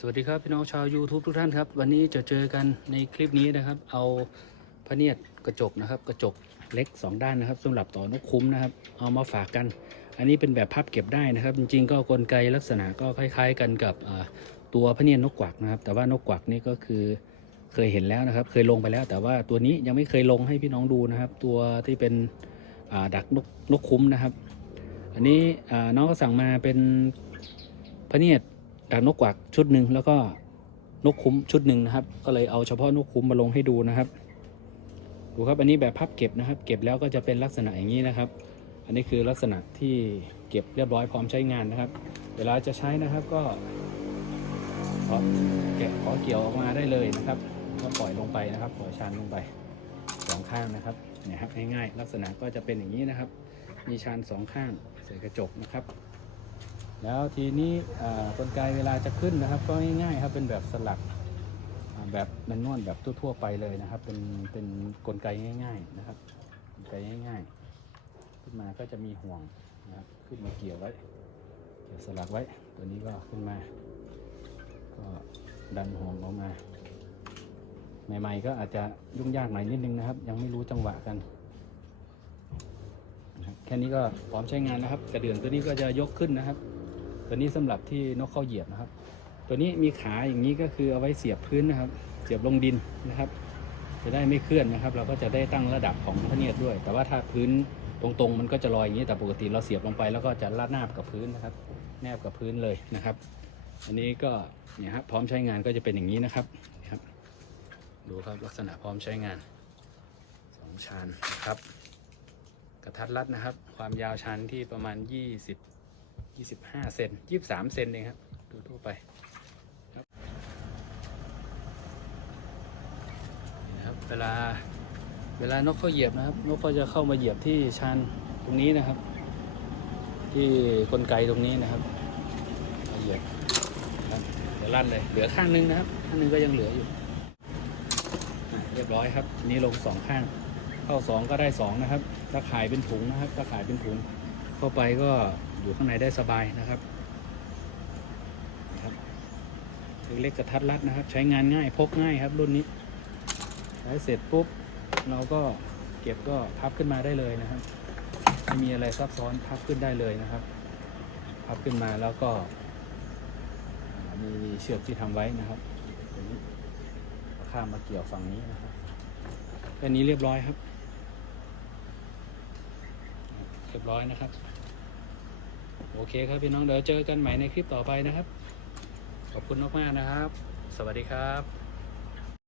สวัสดีครับพี่น้องชาว YouTube ทุกท่านครับ วันนี้จะเจอกันในคลิปนี้นะครับ เอาพระเนียดกระจกนะครับ กระจกเล็ก 2 ด้านนะครับสำหรับต่อนกคุ้มนะครับ เอามาฝากกัน อันนี้เป็นแบบพับเก็บได้นะครับ จริงๆ ก็กลไกลักษณะก็คล้าย ๆ กันกับตัวพระเนียดนกกวักนะครับ แต่ว่านกกวักนี่ก็คือเคยเห็นแล้วนะครับ เคยลงไปแล้ว แต่ว่าตัวนี้ยังไม่เคยลงให้พี่น้องดูนะครับ ตัวที่เป็นดักนกนกคุ้มนะครับ อันนี้น้องก็สั่งมาเป็นพระเนียดดัก นกกวักชุดหนึ่งแล้วก็นกคุ้มชุดหนึ่งนะครับ ก็เลยเอาเฉพาะนกคุ้มมาลงให้ดูนะครับ ดูครับอันนี้แบบพับเก็บนะครับ เก็บแล้วก็จะเป็นลักษณะอย่างนี้นะครับ อันนี้คือลักษณะที่เก็บเรียบร้อยพร้อมใช้งานนะครับ เวลาจะใช้นะครับก็ขอแกะขอเกี่ยวออกมาได้เลยนะครับก็ปล่อยลงไปนะครับปล่อยชันลงไปสองข้างนะครับเนี่ยครับง่ายๆลักษณะก็จะเป็นอย่างนี้นะครับ มีชันสองข้างใส่กระจกนะครับ แล้วทีนี้กลไกเวลาจะขึ้นนะครับ ก็ง่ายๆครับเป็นแบบสลักแบบแมนนวลแบบทั่ว ๆ ไปเลยนะครับ เป็นเป็นกลไกง่าย ๆนะครับกลไกง่าย ๆ ขึ้นมาก็จะมีห่วงนะครับขึ้นมาเกี่ยวไว้เกี่ยวสลักไว้ ตัวนี้ก็ขึ้นมา ก็ดันห่วงออกมาใหม่ ๆ ก็อาจจะยุ่งยากหน่อยนิดนึงนะครับ ยังไม่รู้จังหวะกันแค่นี้ก็พร้อมใช้งานนะครับ กระเดื่องตัวนี้ก็จะยกขึ้นนะครับ ตัวนี้สำหรับที่นกเข้าเหยียบนะครับ ตัวนี้มีขาอย่างนี้ก็คือเอาไว้เสียบพื้นนะครับ เสียบลงดินนะครับ จะได้ไม่เคลื่อนนะครับ เราก็จะได้ตั้งระดับของพระเนียดด้วย แต่ว่าถ้าพื้นตรงๆ มันก็จะลอยอย่างนี้ แต่ปกติเราเสียบลงไปแล้วก็จะลาดหน้าบกับพื้นนะครับ แนบกับพื้นเลยนะครับ อันนี้ก็เนี่ยครับพร้อมใช้งานก็จะเป็นอย่างนี้นะครับนี่ครับ ดูครับลักษณะพร้อมใช้งานสองชานนะครับ กระทัดรัดนะครับ ความยาวชันที่ประมาณ 20 25เซน23เซนเองครับดูทั่วไปครับนี่นะครับเวลาเวลานกเขาเหยียบนะครับ นกเขาจะเข้ามาเหยียบที่ชันตรงนี้นะครับ ที่กลไกตรงนี้นะครับเหยียบครับเดี๋ยวลั่นเลยเหลือข้างนึงนะครับข้างนึงก็ยังเหลืออยู่เรียบร้อยครับอันนี้ลงสองข้าง เข้าสองก็ได้สองนะครับตะข่ายเป็นถุงนะครับตะข่ายเป็นถุง เข้าไปก็ อยู่ข้างในได้สบายนะครับนะครับเล็กกระทัดรัดนะครับ ใช้งานง่ายพกง่ายครับ รุ่นนี้ ใช้เสร็จปุ๊บ เราก็เก็บก็พับขึ้นมาได้เลยนะครับ ไม่มีอะไรซับซ้อนพับขึ้นได้เลยนะครับ พับขึ้นมาแล้วก็ มีเชือกที่ทำไว้นะครับข้ามมาเกี่ยวฝั่งนี้นะครับแค่นี้เรียบร้อยครับ เรียบร้อยนะครับ โอเคครับพี่น้องเดี๋ยวเจอกันใหม่ในคลิปต่อไปนะครับ ขอบคุณมากๆนะครับ สวัสดีครับ